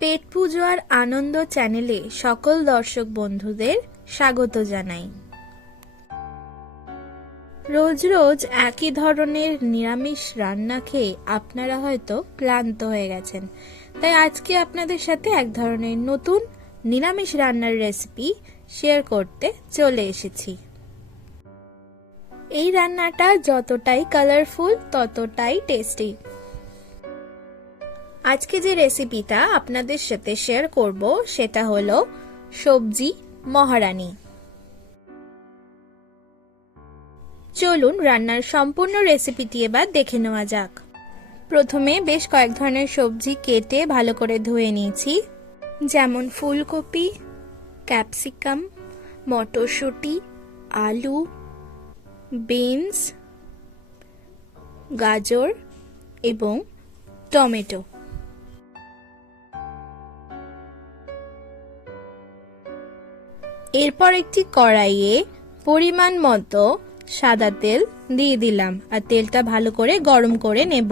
পেট পুজো আর আনন্দ চ্যানেলে সকল দর্শক বন্ধুদের স্বাগত জানাই। রোজ রোজ একই ধরনের নিরামিষ রান্না খেয়ে আপনারা হয়তো ক্লান্ত হয়ে গেছেন, তাই আজকে আপনাদের সাথে এক ধরনের নতুন নিরামিষ রান্নার রেসিপি শেয়ার করতে চলে এসেছি। এই রান্নাটা যতটাই কালারফুল ততটাই টেস্টি। আজকে যে রেসিপিটা আপনাদের সাথে শেয়ার করব সেটা হলো সবজি মহারানী। চলুন রান্নার সম্পূর্ণ রেসিপিটি এবার দেখে নেওয়া যাক। প্রথমে বেশ কয়েক ধরনের সবজি কেটে ভালো করে ধুয়ে নিয়েছি, যেমন ফুলকপি, ক্যাপসিকাম, মটরশুঁটি, আলু, বিনস, গাজর এবং টমেটো। এরপর একটি কড়াইয়ে পরিমাণ মতো সাদা তেল দিয়ে দিলাম আর তেলটা ভালো করে গরম করে নেব।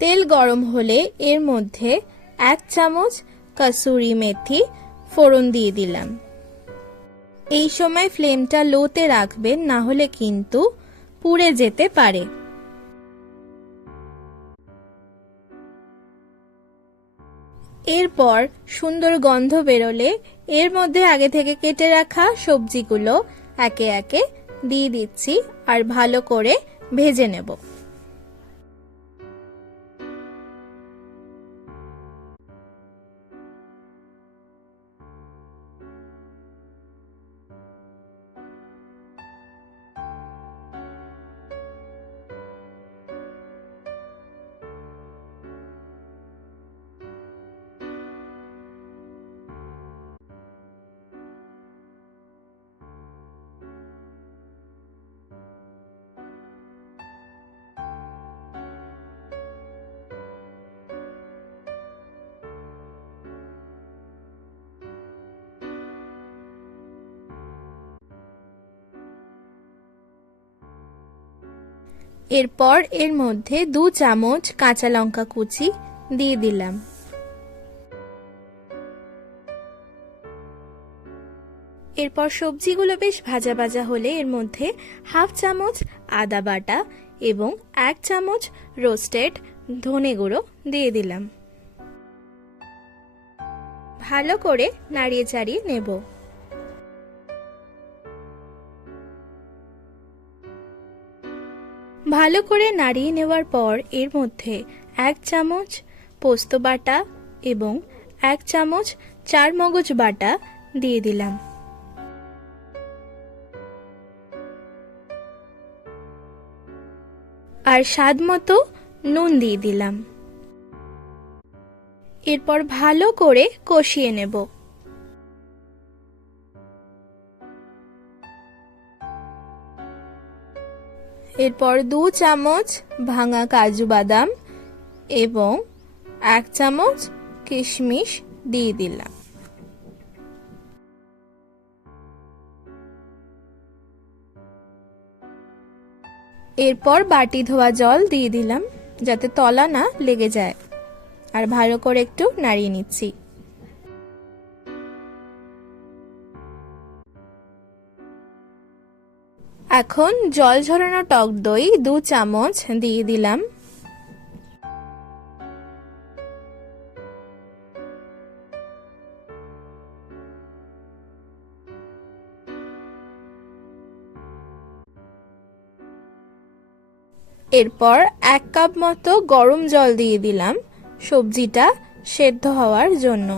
তেল গরম হলে এর মধ্যে 1 চামচ কসুরি মেথি ফোড়ন দিয়ে দিলাম। এই সময় ফ্লেমটা লোতে রাখবেন, না হলে কিন্তু পুড়ে যেতে পারে। এরপর সুন্দর গন্ধ বেরোলে এর মধ্যে আগে থেকে কেটে রাখা সবজিগুলো একে একে দিয়ে দিচ্ছি আর ভালো করে ভেজে নেব। এরপর এর মধ্যে 2 চামচ কাঁচা লঙ্কা কুচি দিয়ে দিলাম। এরপর সবজিগুলো বেশ ভাজা ভাজা হলে এর মধ্যে 1/2 চামচ আদা বাটা এবং 1 চামচ রোস্টেড ধনে গুঁড়ো দিয়ে দিলাম। ভালো করে নাড়িয়ে চাড়িয়ে নেব। ভালো করে নাড়িয়ে নেওয়ার পর এর মধ্যে 1 চামচ পোস্ত বাটা এবং 1 চামচ চারমগজ বাটা দিয়ে দিলাম। আর স্বাদ মতো নুন দিয়ে দিলাম। এরপর ভালো করে কষিয়ে নেব। এরপর 2 চামচ ভাঙা কাজু বাদাম এবং 1 চামচ কিশমিশ দিয়ে দিলাম। এরপর বাটি ধোয়া জল দিয়ে দিলাম যাতে তলা না লেগে যায়, আর ভালো করে একটু নাড়িয়ে নিচ্ছি। এখন জল ঝরানো টক দই 2 চামচ দিয়ে দিলাম। এরপর 1 কাপ মতো গরম জল দিয়ে দিলাম সবজিটা সেদ্ধ হওয়ার জন্য।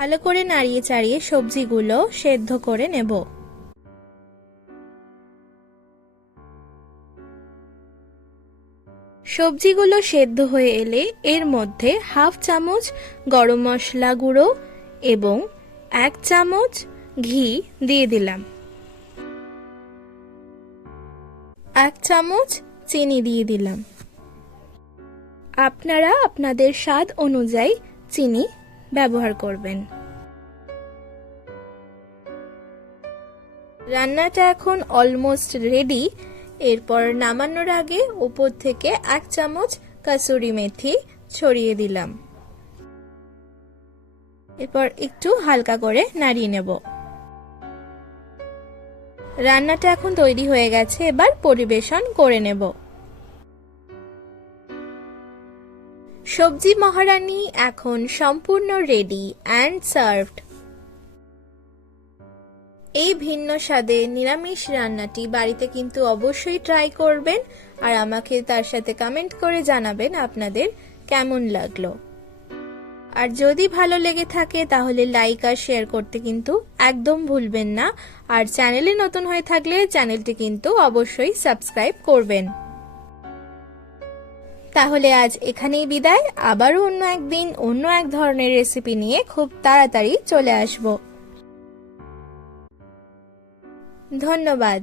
ভালো করে নাড়িয়ে চাড়িয়ে সবজিগুলো সেদ্ধ করে নেব। সবজিগুলো সেদ্ধ হয়ে এলে এর মধ্যে 1/2 চামচ গরম মশলা গুঁড়ো এবং 1 চামচ ঘি দিয়ে দিলাম। 1 চামচ চিনি দিয়ে দিলাম। আপনারা আপনাদের স্বাদ অনুযায়ী চিনি ব্যবহার করবেন। রান্নাটা এখন অলমোস্ট রেডি। এরপর নামানোর আগে উপর থেকে 1 চামচ কাসুরি মেথি ছড়িয়ে দিলাম। এরপর একটু হালকা করে নাড়িয়ে নেব। রান্নাটা এখন তৈরি হয়ে গেছে, এবার পরিবেশন করে নেব। সবজি মহারানী এখন সম্পূর্ণ রেডি অ্যান্ড সার্ভড। এই ভিন্ন স্বাদে নিরামিষ রান্নাটি বাড়িতে কিন্তু অবশ্যই ট্রাই করবেন, আর আমাকে তার সাথে কমেন্ট করে জানাবেন আপনাদের কেমন লাগলো। আর যদি ভালো লেগে থাকে তাহলে লাইক আর শেয়ার করতে কিন্তু একদম ভুলবেন না, আর চ্যানেলে নতুন হয়ে থাকলে চ্যানেলটি কিন্তু অবশ্যই সাবস্ক্রাইব করবেন। তাহলে আজ এখানেই বিদায়, আবারও অন্য একদিন অন্য এক ধরনের রেসিপি নিয়ে খুব তাড়াতাড়ি চলে আসব। ধন্যবাদ।